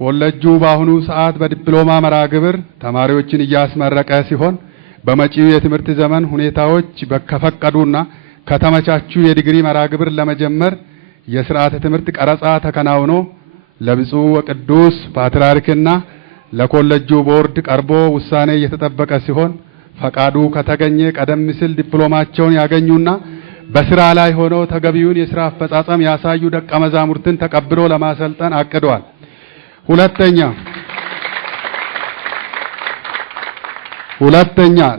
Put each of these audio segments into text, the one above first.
ኮሌጁ በአሁኑ ሰዓት በዲፕሎማ መርሃ ግብር ተማሪዎችን እያስመረቀ ሲሆን በመጪው የትምህርት ዘመን ሁኔታዎች ከፈቀዱና ከተመቻቹ የዲግሪ መርሃ ግብር ለመጀመር የሥርዓተ ትምህርት ቀረጻ ተከናውኖ ለብፁዕ ወቅዱስ ፓትርያርክና ለኮሌጁ ቦርድ ቀርቦ ውሳኔ እየተጠበቀ ሲሆን ፈቃዱ ከተገኘ ቀደም ሲል ዲፕሎማቸውን ያገኙና በስራ ላይ ሆነው ተገቢውን የሥራ አፈጻጸም ያሳዩ ደቀ መዛሙርትን ተቀብሎ ለማሰልጠን አቅዷል። ሁለተኛ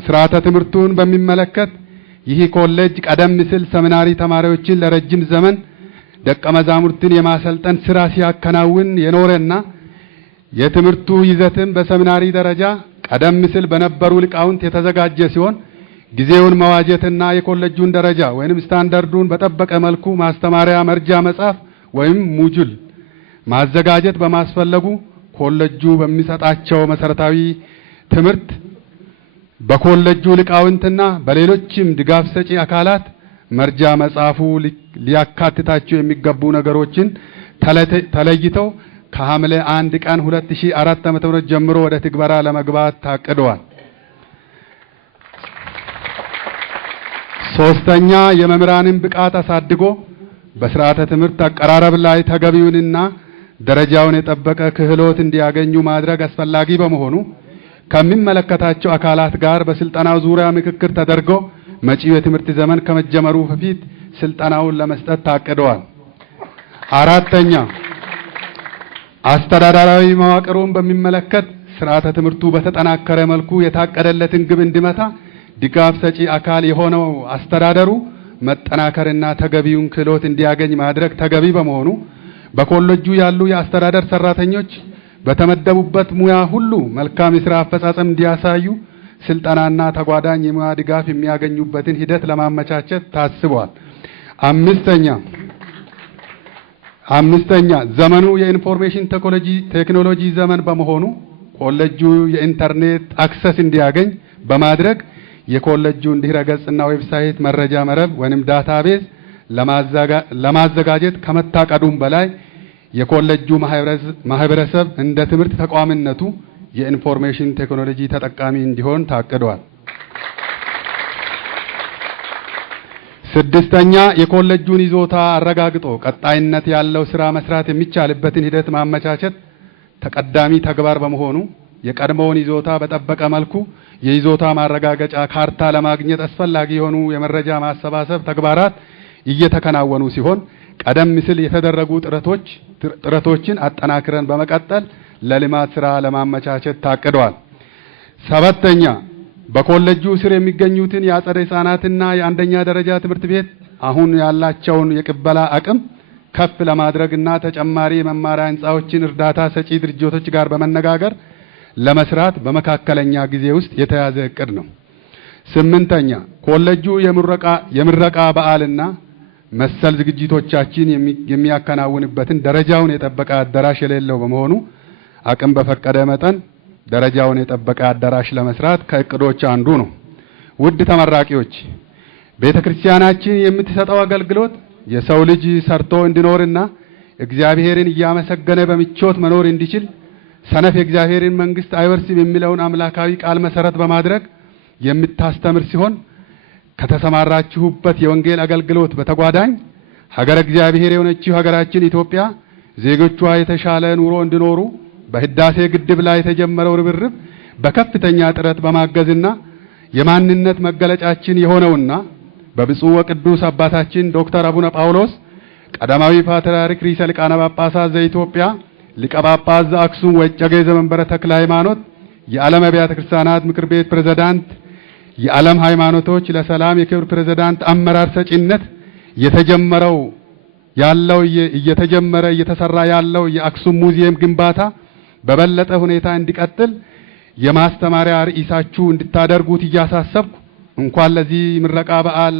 ስርዓተ ትምህርቱን በሚመለከት ይህ ኮሌጅ ቀደም ሲል ሰሚናሪ ተማሪዎችን ለረጅም ዘመን ደቀ መዛሙርትን የማሰልጠን ስራ ሲያከናውን የኖረና የትምህርቱ ይዘትም በሰሚናሪ ደረጃ ቀደም ሲል በነበሩ ሊቃውንት የተዘጋጀ ሲሆን ጊዜውን መዋጀትና የኮሌጁን ደረጃ ወይንም ስታንዳርዱን በጠበቀ መልኩ ማስተማሪያ መርጃ መጽሐፍ ወይም ሙጁል ማዘጋጀት በማስፈለጉ ኮሌጁ በሚሰጣቸው መሰረታዊ ትምህርት በኮሌጁ ሊቃውንትና በሌሎችም ድጋፍ ሰጪ አካላት መርጃ መጽሐፉ ሊያካትታቸው የሚገቡ ነገሮችን ተለይተው ከሐምሌ 1 ቀን 2004 ዓ.ም ጀምሮ ወደ ትግበራ ለመግባት ታቅደዋል። ሶስተኛ የመምህራንን ብቃት አሳድጎ በስርዓተ ትምህርት አቀራረብ ላይ ተገቢውንና ደረጃውን የጠበቀ ክህሎት እንዲያገኙ ማድረግ አስፈላጊ በመሆኑ ከሚመለከታቸው አካላት ጋር በስልጠናው ዙሪያ ምክክር ተደርጎ መጪው የትምህርት ዘመን ከመጀመሩ በፊት ስልጠናውን ለመስጠት ታቅደዋል። አራተኛ አስተዳደራዊ መዋቅሩን በሚመለከት ስርዓተ ትምህርቱ በተጠናከረ መልኩ የታቀደለትን ግብ እንዲመታ ድጋፍ ሰጪ አካል የሆነው አስተዳደሩ መጠናከርና ተገቢውን ክህሎት እንዲያገኝ ማድረግ ተገቢ በመሆኑ በኮሌጁ ያሉ የአስተዳደር ሰራተኞች በተመደቡበት ሙያ ሁሉ መልካም የሥራ አፈጻጸም እንዲያሳዩ ስልጠናና ተጓዳኝ የሙያ ድጋፍ የሚያገኙበትን ሂደት ለማመቻቸት ታስቧል። አምስተኛ ዘመኑ የኢንፎርሜሽን ቴክኖሎጂ ዘመን በመሆኑ ኮሌጁ የኢንተርኔት አክሰስ እንዲያገኝ በማድረግ የኮሌጁን ድህረ ገጽና ዌብሳይት መረጃ መረብ ወይንም ዳታቤዝ ለማዘጋጀት ከመታቀዱም በላይ የኮሌጁ ማህበረሰብ እንደ ትምህርት ተቋምነቱ የኢንፎርሜሽን ቴክኖሎጂ ተጠቃሚ እንዲሆን ታቅዷል። ስድስተኛ የኮሌጁን ይዞታ አረጋግጦ ቀጣይነት ያለው ስራ መስራት የሚቻልበትን ሂደት ማመቻቸት ተቀዳሚ ተግባር በመሆኑ የቀድሞውን ይዞታ በጠበቀ መልኩ የይዞታ ማረጋገጫ ካርታ ለማግኘት አስፈላጊ የሆኑ የመረጃ ማሰባሰብ ተግባራት እየተከናወኑ ሲሆን ቀደም ሲል የተደረጉ ጥረቶችን አጠናክረን በመቀጠል ለልማት ስራ ለማመቻቸት ታቅዷል። ሰባተኛ በኮሌጁ ስር የሚገኙትን የአጸደ ህጻናትና የአንደኛ ደረጃ ትምህርት ቤት አሁን ያላቸውን የቅበላ አቅም ከፍ ለማድረግና ተጨማሪ መማሪያ ህንጻዎችን እርዳታ ሰጪ ድርጅቶች ጋር በመነጋገር ለመስራት በመካከለኛ ጊዜ ውስጥ የተያዘ እቅድ ነው። ስምንተኛ ኮሌጁ የምረቃ በዓልና መሰል ዝግጅቶቻችን የሚያከናውንበትን ደረጃውን የጠበቀ አዳራሽ የሌለው በመሆኑ አቅም በፈቀደ መጠን ደረጃውን የጠበቀ አዳራሽ ለመስራት ከእቅዶች አንዱ ነው። ውድ ተመራቂዎች ቤተክርስቲያናችን የምትሰጠው አገልግሎት የሰው ልጅ ሰርቶ እንዲኖርና እግዚአብሔርን እያመሰገነ በምቾት መኖር እንዲችል ሰነፍ የእግዚአብሔርን መንግስት አይወርስም የሚለውን አምላካዊ ቃል መሰረት በማድረግ የምታስተምር ሲሆን ከተሰማራችሁበት የወንጌል አገልግሎት በተጓዳኝ ሀገረ እግዚአብሔር የሆነችው ሀገራችን ኢትዮጵያ ዜጎቿ የተሻለ ኑሮ እንዲኖሩ በህዳሴ ግድብ ላይ የተጀመረው ርብርብ በከፍተኛ ጥረት በማገዝና የማንነት መገለጫችን የሆነውና በብፁዕ ወቅዱስ አባታችን ዶክተር አቡነ ጳውሎስ ቀዳማዊ ፓትርያርክ ርዕሰ ሊቃነ ጳጳሳት ዘኢትዮጵያ ሊቀ ጳጳስ ዘአክሱም ወዕጨጌ ዘመንበረ ተክለ ሃይማኖት የዓለም አብያተ ክርስቲያናት ምክር ቤት ፕሬዝዳንት የዓለም ሃይማኖቶች ለሰላም የክብር ፕሬዝዳንት አመራር ሰጪነት እየተሰራ ያለው የአክሱም ሙዚየም ግንባታ በበለጠ ሁኔታ እንዲቀጥል የማስተማሪያ ርዕሳችሁ እንድታደርጉት እያሳሰብኩ እንኳን ለዚህ ምረቃ በዓል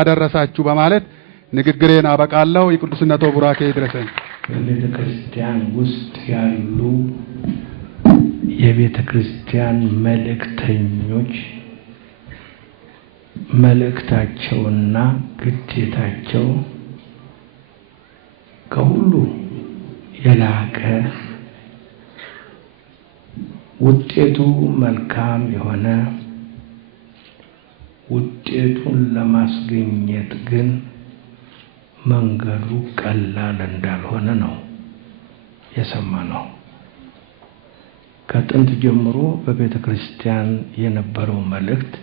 አደረሳችሁ በማለት ንግግሬን አበቃለሁ። የቅዱስነቶ ቡራኬ ይድረሰን። በቤተ ክርስቲያን ውስጥ ያሉ የቤተ ክርስቲያን መልእክተኞች መልእክታቸውና ግዴታቸው ከሁሉ የላቀ ውጤቱ መልካም የሆነ ውጤቱን ለማስገኘት ግን መንገዱ ቀላል እንዳልሆነ ነው የሰማነው። ከጥንት ጀምሮ በቤተ ክርስቲያን የነበረው መልእክት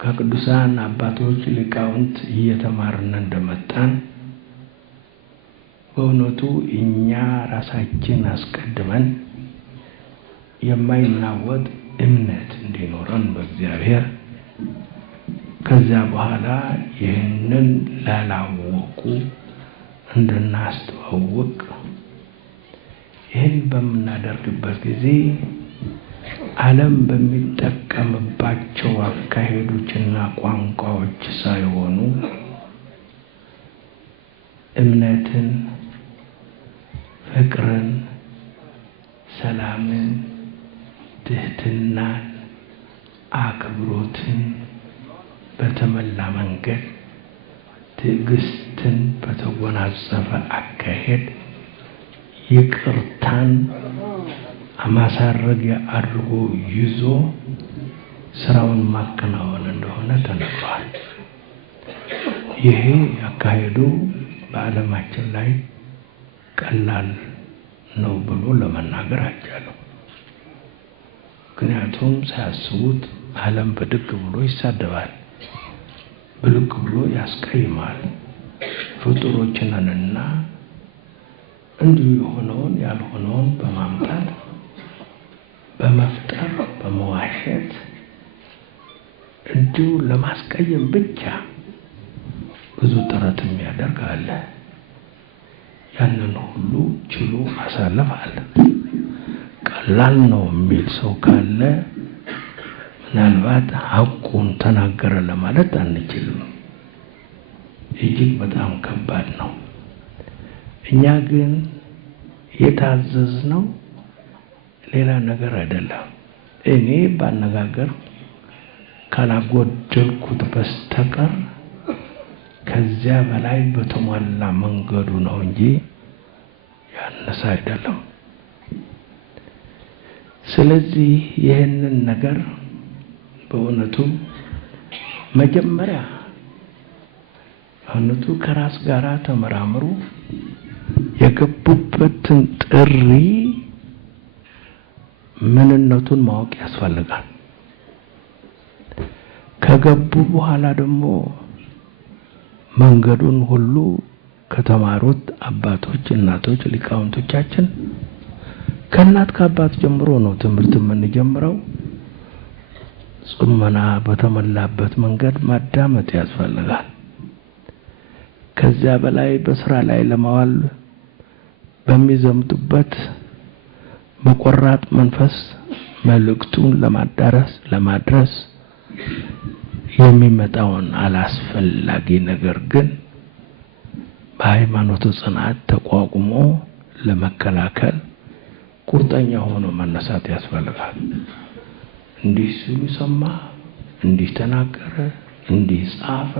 ከቅዱሳን አባቶች ሊቃውንት እየተማርን እንደመጣን በእውነቱ እኛ ራሳችን አስቀድመን የማይናወጥ እምነት እንዲኖረን በእግዚአብሔር ከዛ በኋላ ይህንን ላላወቁ እንድናስተዋውቅ ይህን በምናደርግበት ጊዜ ዓለም በሚጠቀምባቸው አካሄዶችና ቋንቋዎች ሳይሆኑ እምነትን፣ ፍቅርን፣ ሰላምን፣ ትህትናን፣ አክብሮትን በተመላ መንገድ ትዕግስትን በተጎናጸፈ አካሄድ ይቅርታን ማሳረጊያ አድርጎ ይዞ ስራውን ማከናወን እንደሆነ ተነግሯል። ይሄ አካሄዱ በዓለማችን ላይ ቀላል ነው ብሎ ለመናገር አይቻልም። ምክንያቱም ሳያስቡት ዓለም ብድግ ብሎ ይሳደባል፣ ብድግ ብሎ ያስቀይማል። ፍጡሮችንና እንዲሁ የሆነውን ያልሆነውን በማምጣት በመፍጠር በመዋሸት እንዲሁ ለማስቀየም ብቻ ብዙ ጥረት የሚያደርግ አለ። ያንን ሁሉ ችሎ ማሳለፍ አለ። ቀላል ነው የሚል ሰው ካለ ምናልባት ሐቁን ተናገረ ለማለት አንችልም። እጅግ በጣም ከባድ ነው። እኛ ግን የታዘዝነው ሌላ ነገር አይደለም። እኔ ባነጋገር ካላጎደልኩት በስተቀር ከዚያ በላይ በተሟላ መንገዱ ነው እንጂ ያነሰ አይደለም። ስለዚህ ይህንን ነገር በእውነቱ መጀመሪያ እውነቱ ከራስ ጋራ ተመራምሩ። የገቡበትን ጥሪ ምንነቱን ማወቅ ያስፈልጋል። ከገቡ በኋላ ደግሞ መንገዱን ሁሉ ከተማሩት አባቶች፣ እናቶች፣ ሊቃውንቶቻችን ከእናት ከአባት ጀምሮ ነው ትምህርት የምንጀምረው። ጽሞና በተሞላበት መንገድ ማዳመጥ ያስፈልጋል። ከዚያ በላይ በስራ ላይ ለማዋል በሚዘምቱበት በቆራጥ መንፈስ መልእክቱን ለማድረስ የሚመጣውን አላስፈላጊ ነገር ግን በሃይማኖቱ ጽናት ተቋቁሞ ለመከላከል ቁርጠኛ ሆኖ መነሳት ያስፈልጋል። እንዲህ ሲሉ ሰማ፣ እንዲህ ተናገረ፣ እንዲህ ጻፈ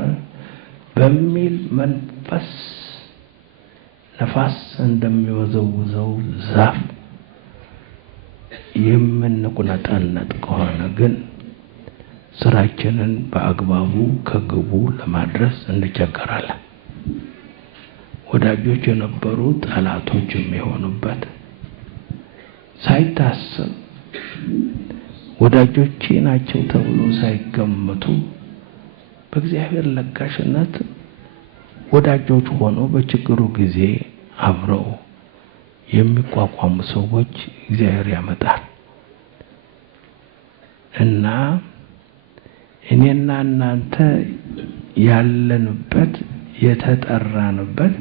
በሚል መንፈስ ነፋስ እንደሚወዘውዘው ዛፍ የምንቁነጠነጥ ከሆነ ግን ስራችንን በአግባቡ ከግቡ ለማድረስ እንቸገራለን። ወዳጆች የነበሩ ጠላቶች የሚሆኑበት ሳይታሰብ ወዳጆቼ ናቸው ተብሎ ሳይገመቱ በእግዚአብሔር ለጋሽነት ወዳጆች ሆነው በችግሩ ጊዜ አብረው የሚቋቋሙ ሰዎች እግዚአብሔር ያመጣል እና እኔና እናንተ ያለንበት የተጠራንበት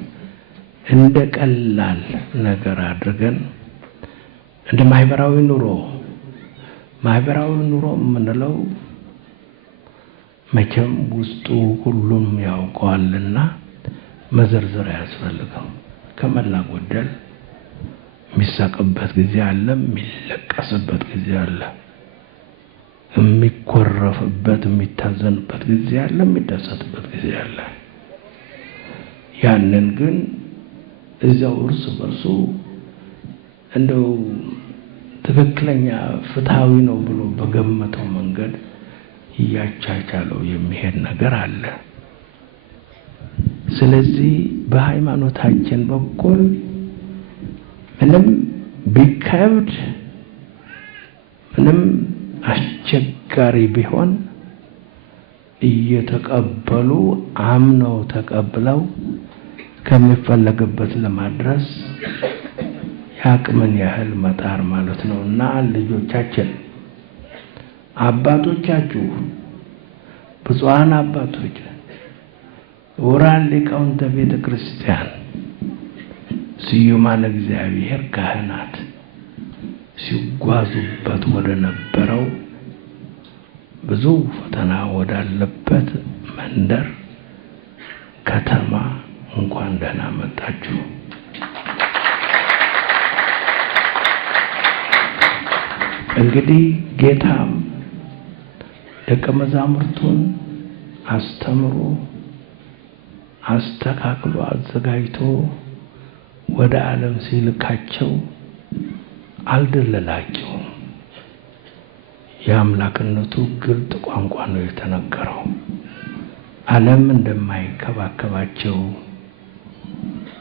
እንደ ቀላል ነገር አድርገን እንደ ማህበራዊ ኑሮ የምንለው መቼም ውስጡ ሁሉም ያውቀዋልና መዘርዘር ያስፈልጋል። ከመላ ጎደል የሚሳቅበት ጊዜ አለ፣ የሚለቀስበት ጊዜ አለ፣ የሚኮረፍበት የሚታዘንበት ጊዜ አለ፣ የሚደሰትበት ጊዜ አለ። ያንን ግን እዚያው እርስ በርሱ እንደው ትክክለኛ ፍትሃዊ ነው ብሎ በገመተው መንገድ እያቻቻለው የሚሄድ ነገር አለ። ስለዚህ በሃይማኖታችን በኩል ምንም ቢከብድ ምንም አስቸጋሪ ቢሆን እየተቀበሉ አምነው ተቀብለው ከሚፈለግበት ለማድረስ ያቅምን ያህል መጣር ማለት ነውና ልጆቻችን አባቶቻችሁ ብፁዓን አባቶች ወራን ሊቃውንተ ቤተ ክርስቲያን ስዩማን እግዚአብሔር ካህናት ሲጓዙበት ወደ ነበረው ብዙ ፈተና ወዳለበት መንደር ከተማ እንኳን ደህና መጣችሁ። እንግዲህ ጌታም ደቀ መዛሙርቱን አስተምሮ አስተካክሎ አዘጋጅቶ ወደ ዓለም ሲልካቸው አልደለላቸውም። የአምላክነቱ ግልጥ ቋንቋ ነው የተነገረው። ዓለም እንደማይከባከባቸው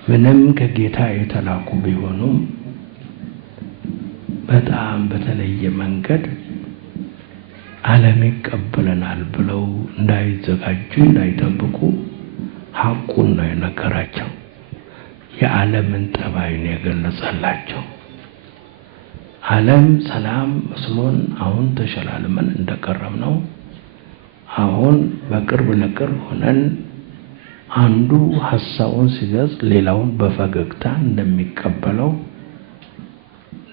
ምንም ከጌታ የተላኩ ቢሆኑም በጣም በተለየ መንገድ ዓለም ይቀበለናል ብለው እንዳይዘጋጁ እንዳይጠብቁ ሐቁን ነው የነገራቸው። የዓለምን ጠባይ ነው የገለጸላቸው። ዓለም ሰላም መስሎን አሁን ተሸላልመን እንደቀረብነው አሁን በቅርብ ለቅርብ ሆነን አንዱ ሐሳቡን ሲገልጽ ሌላውን በፈገግታ እንደሚቀበለው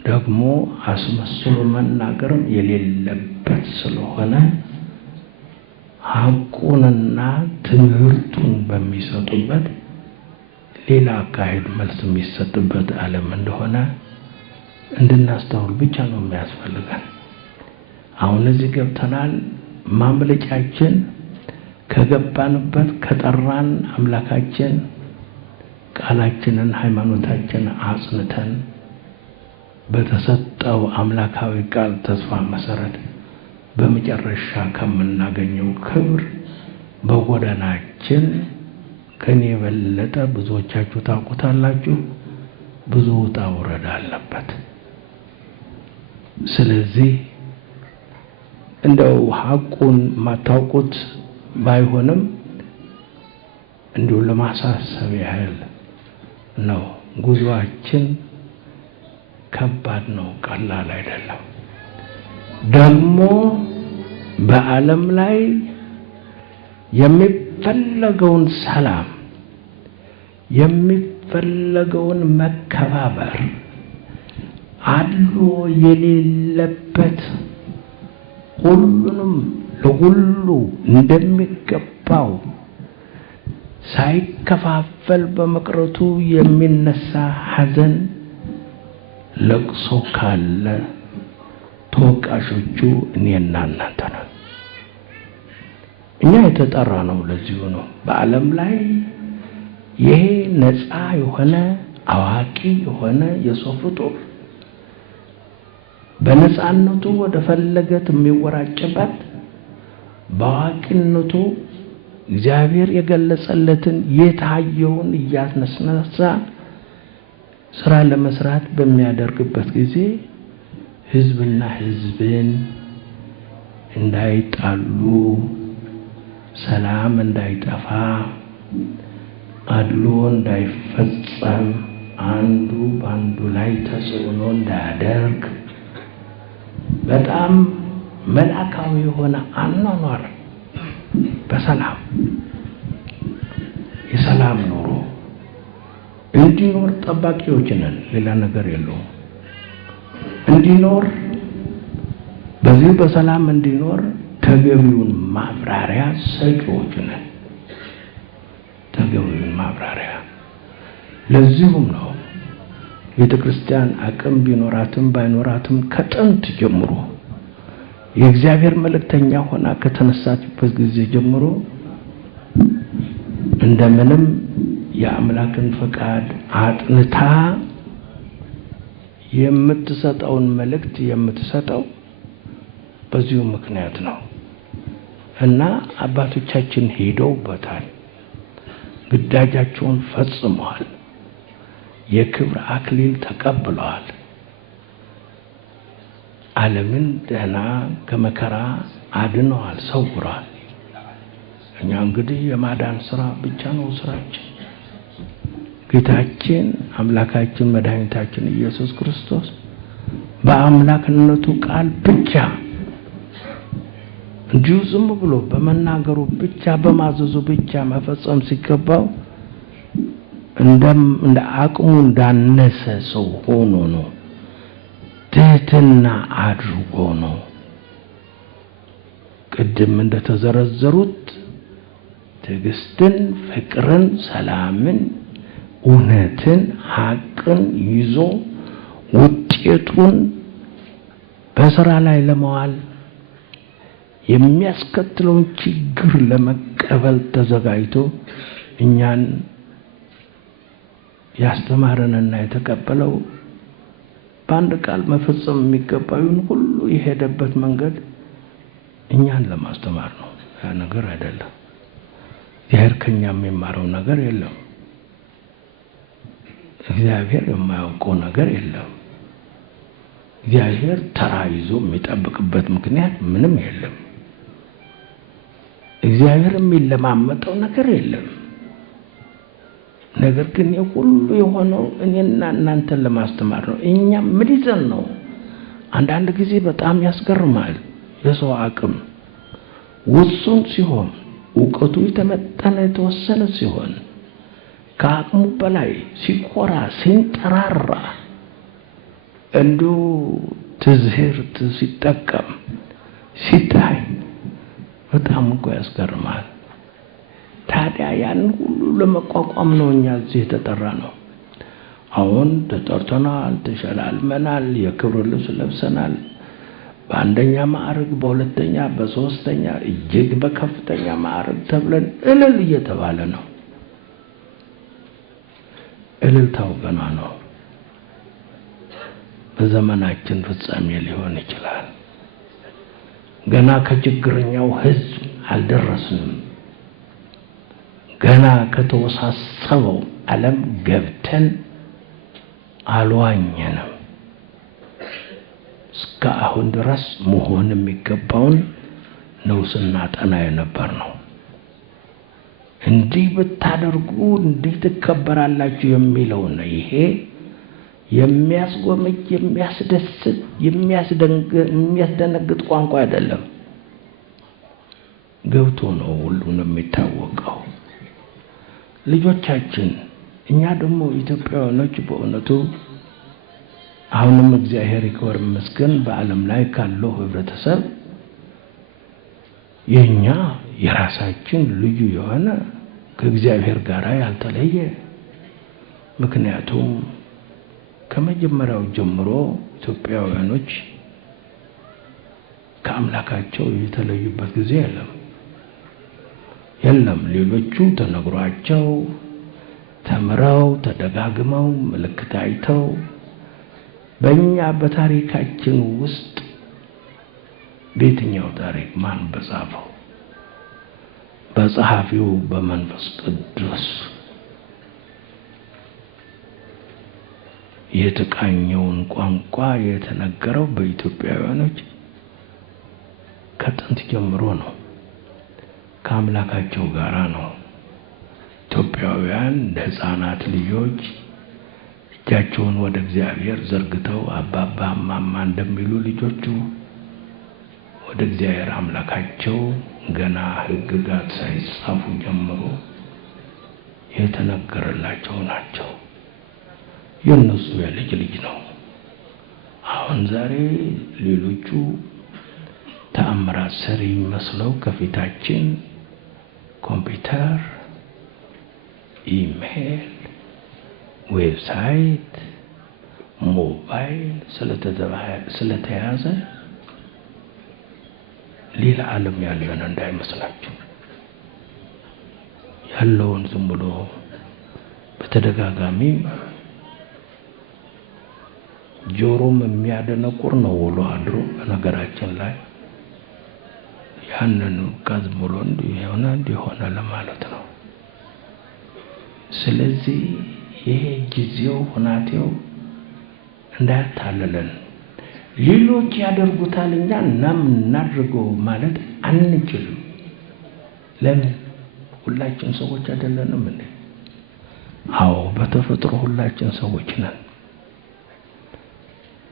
ደግሞ አስመስሎ መናገርም የሌለበት ስለሆነ ሐቁንና ትምህርቱን በሚሰጡበት ሌላ አካሄድ መልስ የሚሰጥበት ዓለም እንደሆነ እንድናስተውል ብቻ ነው የሚያስፈልገን። አሁን እዚህ ገብተናል። ማምለጫችን ከገባንበት ከጠራን አምላካችን ቃላችንን ሃይማኖታችንን አጽንተን በተሰጠው አምላካዊ ቃል ተስፋ መሰረት በመጨረሻ ከምናገኘው ክብር በጎዳናችን ከኔ የበለጠ ብዙዎቻችሁ ታውቁታላችሁ ብዙ ውጣ ውረድ አለበት። ስለዚህ እንደው ሐቁን ማታውቁት ባይሆንም እንዲሁ ለማሳሰብ ያህል ነው። ጉዟችን ከባድ ነው፣ ቀላል አይደለም። ደግሞ በዓለም ላይ የሚፈለገውን ሰላም የሚፈለገውን መከባበር አድሎ የሌለበት ሁሉንም ለሁሉ እንደሚገባው ሳይከፋፈል በመቅረቱ የሚነሳ ሐዘን ለቅሶ ካለ ተወቃሾቹ እኔና እናንተ ነን። እኛ የተጠራነው ለዚሁ ነው። በዓለም ላይ ይሄ ነፃ የሆነ አዋቂ የሆነ የሰው ፍጡር በነፃነቱ ወደ ፈለገት የሚወራጭበት በአዋቂነቱ እግዚአብሔር የገለጸለትን የታየውን እያስነሳ ስራ ለመስራት በሚያደርግበት ጊዜ ህዝብና ህዝብን እንዳይጣሉ ሰላም እንዳይጠፋ አድሎ እንዳይፈጸም አንዱ ባንዱ ላይ ተጽዕኖ እንዳያደርግ በጣም መልአካዊ የሆነ አኗኗር በሰላም የሰላም ኑሮ እንዲኖር ጠባቂዎች ነን። ሌላ ነገር የለውም። እንዲኖር በዚህ በሰላም እንዲኖር ተገቢውን ማብራሪያ ሰጪዎች ነን። ተገቢውን ማብራሪያ ለዚሁም ነው ቤተክርስቲያን አቅም ቢኖራትም ባይኖራትም ከጥንት ጀምሮ የእግዚአብሔር መልእክተኛ ሆና ከተነሳችበት ጊዜ ጀምሮ እንደምንም የአምላክን ፈቃድ አጥንታ የምትሰጠውን መልእክት የምትሰጠው በዚሁ ምክንያት ነው እና አባቶቻችን ሄደውበታል፣ ግዳጃቸውን ፈጽመዋል፣ የክብር አክሊል ተቀብለዋል፣ ዓለምን ደህና ከመከራ አድነዋል፣ ሰውረዋል። እኛ እንግዲህ የማዳን ስራ ብቻ ነው ስራችን። ጌታችን አምላካችን መድኃኒታችን ኢየሱስ ክርስቶስ በአምላክነቱ ቃል ብቻ እንዲሁ ዝም ብሎ በመናገሩ ብቻ በማዘዙ ብቻ መፈጸም ሲገባው እንደ አቅሙ እንዳነሰ ሰው ሆኖ ነው፣ ትህትና አድርጎ ነው። ቅድም እንደተዘረዘሩት ትዕግስትን፣ ፍቅርን፣ ሰላምን፣ እውነትን፣ ሐቅን ይዞ ውጤቱን በስራ ላይ ለማዋል የሚያስከትለውን ችግር ለመቀበል ተዘጋጅቶ እኛን ያስተማረንና የተቀበለው በአንድ ቃል መፈጸም የሚገባውን ሁሉ የሄደበት መንገድ እኛን ለማስተማር ነው። ያ ነገር አይደለም። እግዚአብሔር ከኛ የሚማረው ነገር የለም። እግዚአብሔር የማያውቀው ነገር የለም። እግዚአብሔር ተራ ይዞ የሚጠብቅበት ምክንያት ምንም የለም። እግዚአብሔር የሚለማመጠው ነገር የለም። ነገር ግን የሁሉ የሆነው እኔና እናንተን ለማስተማር ነው። እኛ ምን ይዘን ነው? አንዳንድ ጊዜ በጣም ያስገርማል። የሰው አቅም ውሱን ሲሆን፣ ዕውቀቱ የተመጠነ የተወሰነ ሲሆን፣ ከአቅሙ በላይ ሲኮራ ሲንጠራራ እንዲሁ ትዝህርት ሲጠቀም ሲታይ በጣም እኮ ያስገርማል። ታዲያ ያን ሁሉ ለመቋቋም ነው እኛ እዚህ የተጠራ ነው። አሁን ተጠርተናል፣ ተሸላልመናል፣ የክብር ልብስ ለብሰናል። በአንደኛ ማዕረግ፣ በሁለተኛ፣ በሶስተኛ እጅግ በከፍተኛ ማዕረግ ተብለን እልል እየተባለ ነው። እልልታው ገና ነው። በዘመናችን ፍጻሜ ሊሆን ይችላል። ገና ከችግረኛው ህዝብ አልደረስንም። ገና ከተወሳሰበው ዓለም ገብተን አልዋኘንም። እስከ አሁን ድረስ መሆን የሚገባውን ነው ስናጠና የነበርነው። እንዲህ ብታደርጉ እንዲህ ትከበራላችሁ የሚለው ነው። ይሄ የሚያስጎመጅ የሚያስደስት የሚያስደነግጥ ቋንቋ አይደለም። ገብቶ ነው ሁሉንም የሚታወቀው። ልጆቻችን እኛ ደግሞ ኢትዮጵያውያኖች በእውነቱ አሁንም እግዚአብሔር ይክበር ይመስገን በዓለም ላይ ካለው ህብረተሰብ የኛ የራሳችን ልዩ የሆነ ከእግዚአብሔር ጋር ያልተለየ ምክንያቱም ከመጀመሪያው ጀምሮ ኢትዮጵያውያኖች ከአምላካቸው የተለዩበት ጊዜ የለም። ሌሎቹ ተነግሯቸው ተምረው ተደጋግመው ምልክት አይተው በእኛ በታሪካችን ውስጥ በየትኛው ታሪክ ማን በጻፈው? በጸሐፊው በመንፈስ ቅዱስ የተቃኘውን ቋንቋ የተነገረው በኢትዮጵያውያኖች ከጥንት ጀምሮ ነው። ከአምላካቸው ጋራ ነው። ኢትዮጵያውያን ለሕፃናት ልጆች እጃቸውን ወደ እግዚአብሔር ዘርግተው አባባ ማማ እንደሚሉ ልጆቹ ወደ እግዚአብሔር አምላካቸው ገና ሕግጋት ሳይጻፉ ጀምሮ የተነገረላቸው ናቸው። የነሱ የልጅ ልጅ ነው። አሁን ዛሬ ሌሎቹ ተአምራት ሰሪ መስለው ከፊታችን ኮምፒውተር፣ ኢሜል፣ ዌብሳይት፣ ሞባይል ስለተያዘ ሌላ ዓለም ያለን እንዳይመስላችሁ። ያለውን ዝም ብሎ በተደጋጋሚ ጆሮም የሚያደነቁር ነው ውሎ አድሮ በነገራችን ላይ ያንን ጋዝም ብሎ እንዲሆነ ለማለት ነው። ስለዚህ ይሄ ጊዜው ሁናቴው እንዳያታልለን። ሌሎች ያደርጉታል እኛ እናድርገው ማለት አንችልም። ለምን? ሁላችን ሰዎች አይደለንም እንዴ? አዎ በተፈጥሮ ሁላችን ሰዎች ነን።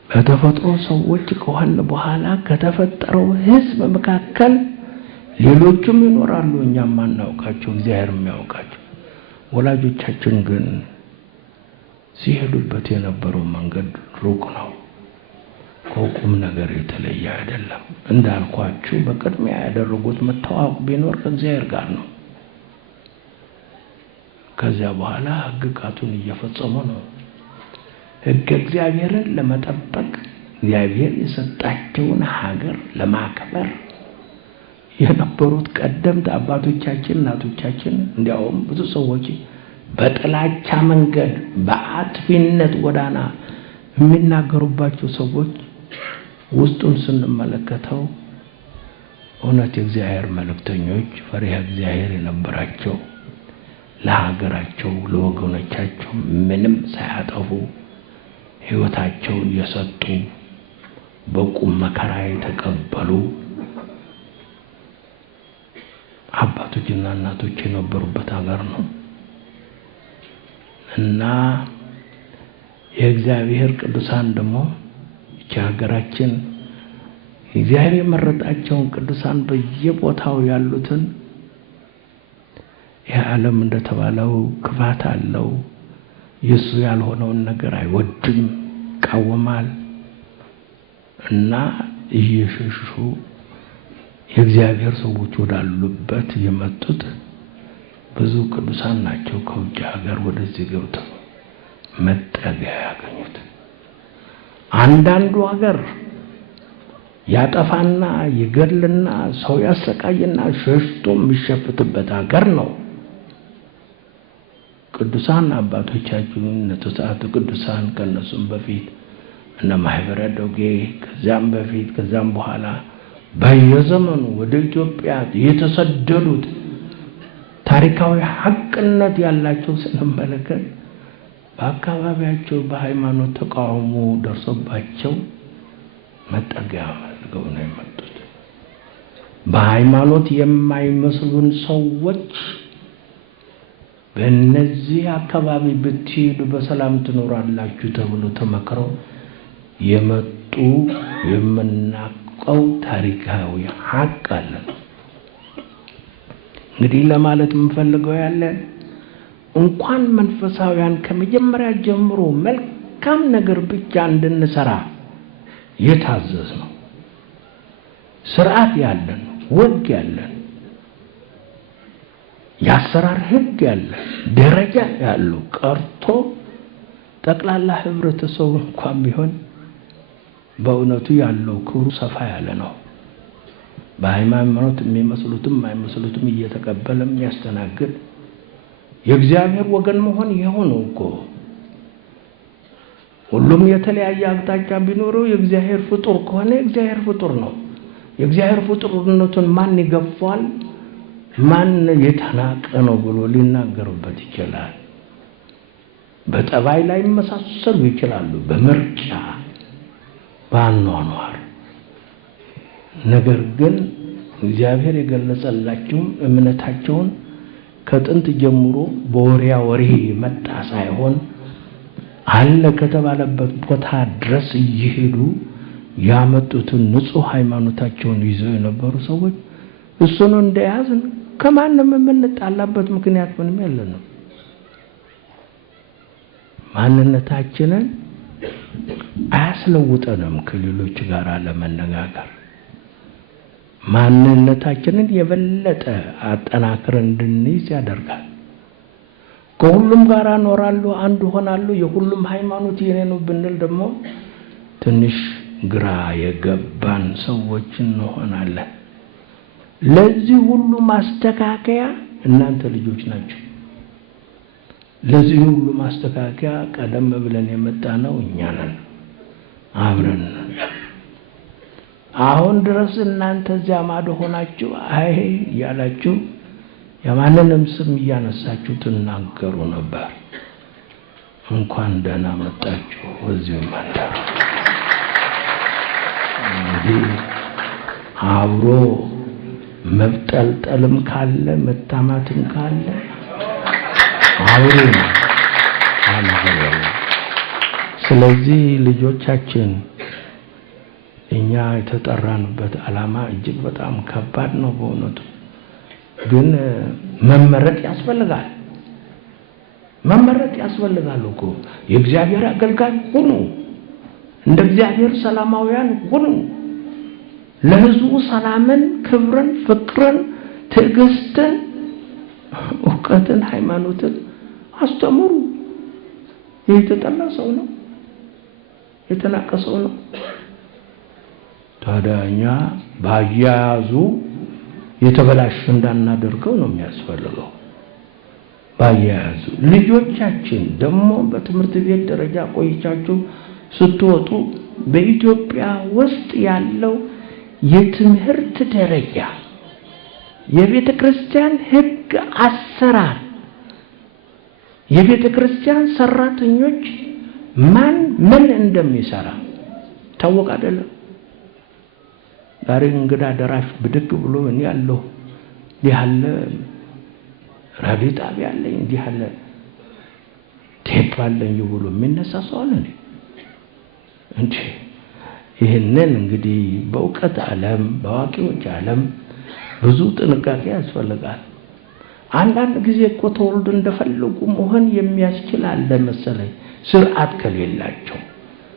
በተፈጥሮ ሰዎች ከሆነ በኋላ ከተፈጠረው ህዝብ መካከል ሌሎችም ይኖራሉ እኛም ማናውቃቸው እግዚአብሔር የሚያውቃቸው። ወላጆቻችን ግን ሲሄዱበት የነበረው መንገድ ሩቅ ነው። ከቁም ነገር የተለየ አይደለም። እንዳልኳችሁ በቅድሚያ ያደረጉት መተዋወቅ ቢኖር ከእግዚአብሔር ጋር ነው። ከዚያ በኋላ ሕግጋቱን እየፈጸሙ ነው። ሕግ እግዚአብሔርን ለመጠበቅ እግዚአብሔር የሰጣቸውን ሀገር ለማክበር የነበሩት ቀደምት አባቶቻችን እናቶቻችን እንዲያውም ብዙ ሰዎች በጥላቻ መንገድ በአጥፊነት ጎዳና የሚናገሩባቸው ሰዎች ውስጡን ስንመለከተው እውነት የእግዚአብሔር መልእክተኞች ፈሪሃ እግዚአብሔር የነበራቸው ለሀገራቸው ለወገኖቻቸው ምንም ሳያጠፉ ሕይወታቸውን የሰጡ በቁም መከራ የተቀበሉ አባቶችና እናቶች የነበሩበት ሀገር ነው እና የእግዚአብሔር ቅዱሳን ደግሞ እቺ ሀገራችን እግዚአብሔር የመረጣቸውን ቅዱሳን በየቦታው ያሉትን የዓለም እንደተባለው ክፋት አለው። ኢየሱስ ያልሆነውን ነገር አይወድም፣ ይቃወማል እና እየሸሹ የእግዚአብሔር ሰዎች ወዳሉበት የመጡት ብዙ ቅዱሳን ናቸው። ከውጭ ሀገር ወደዚህ ገብተው መጠጊያ ያገኙት። አንዳንዱ ሀገር ያጠፋና ይገድልና ሰው ያሰቃይና ሸሽቶ የሚሸፍትበት ሀገር ነው። ቅዱሳን አባቶቻችን ነተሳቱ ቅዱሳን ከነሱም በፊት እነ ማህበረ ዶጌ ከዛም በፊት ከዛም በኋላ በየዘመኑ ወደ ኢትዮጵያ የተሰደዱት ታሪካዊ ሐቅነት ያላቸው ስንመለከት በአካባቢያቸው በሃይማኖት ተቃውሞ ደርሶባቸው መጠጊያ ፈልገው ነው የመጡት። በሃይማኖት የማይመስሉን ሰዎች በእነዚህ አካባቢ ብትሄዱ በሰላም ትኖራላችሁ ተብሎ ተመክረው የመጡ የምናውቀው ታሪካዊ ሐቅ አለ። እንግዲህ ለማለት የምፈልገው ያለ እንኳን መንፈሳውያን ከመጀመሪያ ጀምሮ መልካም ነገር ብቻ እንድንሰራ የታዘዝ ነው። ስርዓት ያለን ወግ ያለን ያሰራር ህግ ያለን ደረጃ ያለው ቀርቶ ጠቅላላ ህብረተሰቡ እንኳን ቢሆን በእውነቱ ያለው ክብሩ ሰፋ ያለ ነው። በሃይማኖት የሚመስሉትም የማይመስሉትም እየተቀበለም ያስተናግድ የእግዚአብሔር ወገን መሆን የሆነው እኮ ሁሉም የተለያየ አቅጣጫ ቢኖረው የእግዚአብሔር ፍጡር ከሆነ የእግዚአብሔር ፍጡር ነው። የእግዚአብሔር ፍጡርነቱን ማን ይገፋል? ማን የተናቀ ነው ብሎ ሊናገርበት ይችላል? በጠባይ ላይ መሳሰሉ ይችላሉ፣ በምርጫ በአኗኗር። ነገር ግን እግዚአብሔር የገለጸላቸው እምነታቸውን ከጥንት ጀምሮ በወሪያ ወሬ መጣ ሳይሆን አለ ከተባለበት ቦታ ድረስ እየሄዱ ያመጡትን ንጹህ ሃይማኖታቸውን ይዘው የነበሩ ሰዎች እሱን እንደያዝን ከማንም የምንጣላበት ምክንያት ምንም የለንም። ማንነታችንን አያስለውጠንም ከሌሎች ጋር ለመነጋገር። ማንነታችንን የበለጠ አጠናክረን እንድንይዝ ያደርጋል። ከሁሉም ጋር እኖራለሁ፣ አንድ ሆናለሁ፣ የሁሉም ሃይማኖት የኔ ነው ብንል ደግሞ ትንሽ ግራ የገባን ሰዎች እንሆናለን። ለዚህ ሁሉ ማስተካከያ እናንተ ልጆች ናችሁ። ለዚህ ሁሉ ማስተካከያ ቀደም ብለን የመጣነው እኛ ነን፣ አብረን። አሁን ድረስ እናንተ እዚያ ማዶ ሆናችሁ አይ ያላችሁ የማንንም ስም እያነሳችሁ ትናገሩ ነበር። እንኳን ደህና መጣችሁ እዚሁ መንደር። እንግዲህ አብሮ መብጠልጠልም ካለ መታማትም ካለ አብሮ ነው። ስለዚህ ልጆቻችን እኛ የተጠራንበት ዓላማ እጅግ በጣም ከባድ ነው በእውነቱ። ግን መመረጥ ያስፈልጋል። መመረጥ ያስፈልጋል እኮ። የእግዚአብሔር አገልጋይ ሁኑ፣ እንደ እግዚአብሔር ሰላማውያን ሁኑ። ለሕዝቡ ሰላምን፣ ክብርን፣ ፍቅርን፣ ትዕግስትን፣ እውቀትን፣ ሃይማኖትን አስተምሩ። ይህ የተጠላ ሰው ነው፣ የተናቀ ሰው ነው። ታዲያ እኛ ባያያዙ የተበላሽ እንዳናደርገው ነው የሚያስፈልገው። ባያያዙ ልጆቻችን ደግሞ በትምህርት ቤት ደረጃ ቆይቻችሁ ስትወጡ በኢትዮጵያ ውስጥ ያለው የትምህርት ደረጃ የቤተ ክርስቲያን ሕግ አሰራር የቤተ ክርስቲያን ሰራተኞች ማን ምን እንደሚሰራ ታወቅ አይደለም። ዛሬ እንግዳ ደራሽ ብድግ ብሎ እኔ ያለው ያለ ራዲዮ ጣቢያ አለኝ እንዲህ ያለ ቴፕ አለኝ ብሎ የሚነሳ ሰው አለ እንዴ? ይሄንን እንግዲህ በእውቀት ዓለም በአዋቂዎች ዓለም ብዙ ጥንቃቄ ያስፈልጋል። አንዳንድ ጊዜ እኮ ተወልዶ እንደፈለጉ መሆን የሚያስችል አለ መሰለኝ። ስርዓት ከሌላቸው፣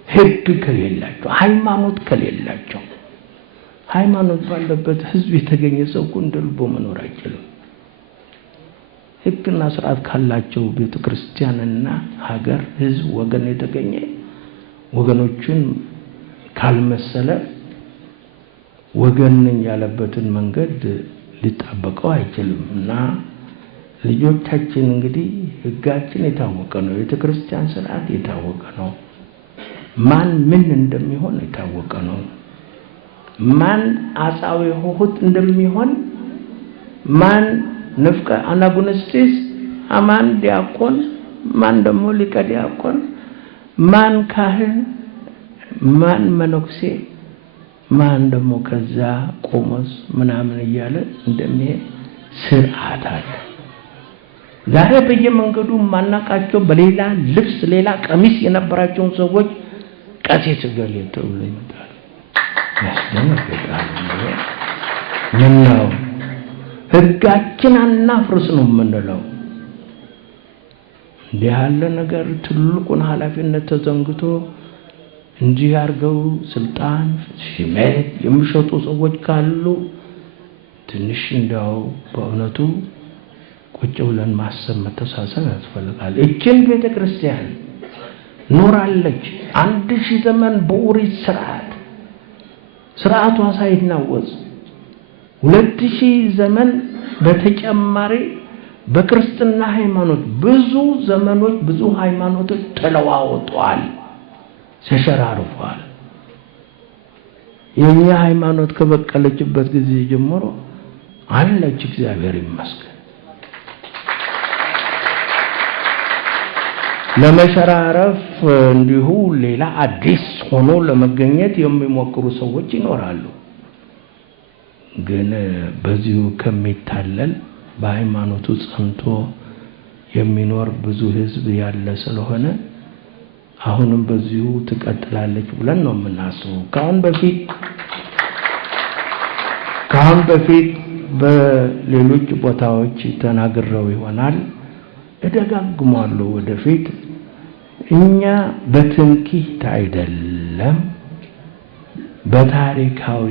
ሕግ ከሌላቸው፣ ሃይማኖት ከሌላቸው። ሃይማኖት ባለበት ህዝብ የተገኘ ሰው እንደ ልቦ መኖር አይችልም። ሕግና ስርዓት ካላቸው ቤተክርስቲያንና ሀገር ህዝብ ወገን የተገኘ ወገኖቹን ካልመሰለ ወገን ያለበትን መንገድ ሊጣበቀው አይችልምና ልጆቻችን እንግዲህ ሕጋችን የታወቀ ነው፣ ቤተክርስቲያን ስርዓት የታወቀ ነው። ማን ምን እንደሚሆን የታወቀ ነው። ማን አጻዊ ሆህት እንደሚሆን ማን ንፍቀ አናጉንስጢስ ማን ዲያቆን ማን ደግሞ ሊቀ ዲያቆን ማን ካህን ማን መነኩሴ ማን ደግሞ ከዛ ቆሞስ ምናምን እያለ እንደሚሄድ ስርዓት አለ። ዛሬ በየመንገዱ ማናቃቸው በሌላ ልብስ ሌላ ቀሚስ የነበራቸውን ሰዎች ቀሲስ ገሌ ተብሎ ይመጣል። ያስደነግጣል። ምነው ሕጋችን አናፍርስ ነው የምንለው? እንዲህ ያለ ነገር ትልቁን ኃላፊነት ተዘንግቶ እንዲህ አድርገው ስልጣን ሽመት የሚሸጡ ሰዎች ካሉ ትንሽ እንዲያው በእውነቱ ቁጭ ብለን ማሰብ መተሳሰብ ያስፈልጋል። እችን ቤተክርስቲያን ኖራለች 1000 ዘመን በኦሪት ስርዓቷ ሳይናወጽ 2000 ዘመን በተጨማሪ በክርስትና ሃይማኖት ብዙ ዘመኖች ብዙ ሃይማኖቶች ተለዋውጠዋል፣ ተሸራርፈዋል። የኛ ሃይማኖት ከበቀለችበት ጊዜ ጀምሮ አለች፣ እግዚአብሔር ይመስገን። ለመሸራረፍ እንዲሁ ሌላ አዲስ ሆኖ ለመገኘት የሚሞክሩ ሰዎች ይኖራሉ። ግን በዚሁ ከሚታለል በሃይማኖቱ ጸንቶ የሚኖር ብዙ ሕዝብ ያለ ስለሆነ አሁንም በዚሁ ትቀጥላለች ብለን ነው የምናስበው። ካሁን በፊት በሌሎች ቦታዎች ተናግረው ይሆናል፣ እደጋግማለሁ ወደፊት። እኛ በትንኪት አይደለም፣ በታሪካዊ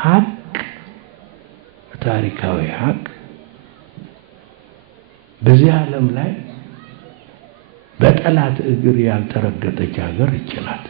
ሀቅ በዚህ ዓለም ላይ በጠላት እግር ያልተረገጠች ሀገር ይችላል።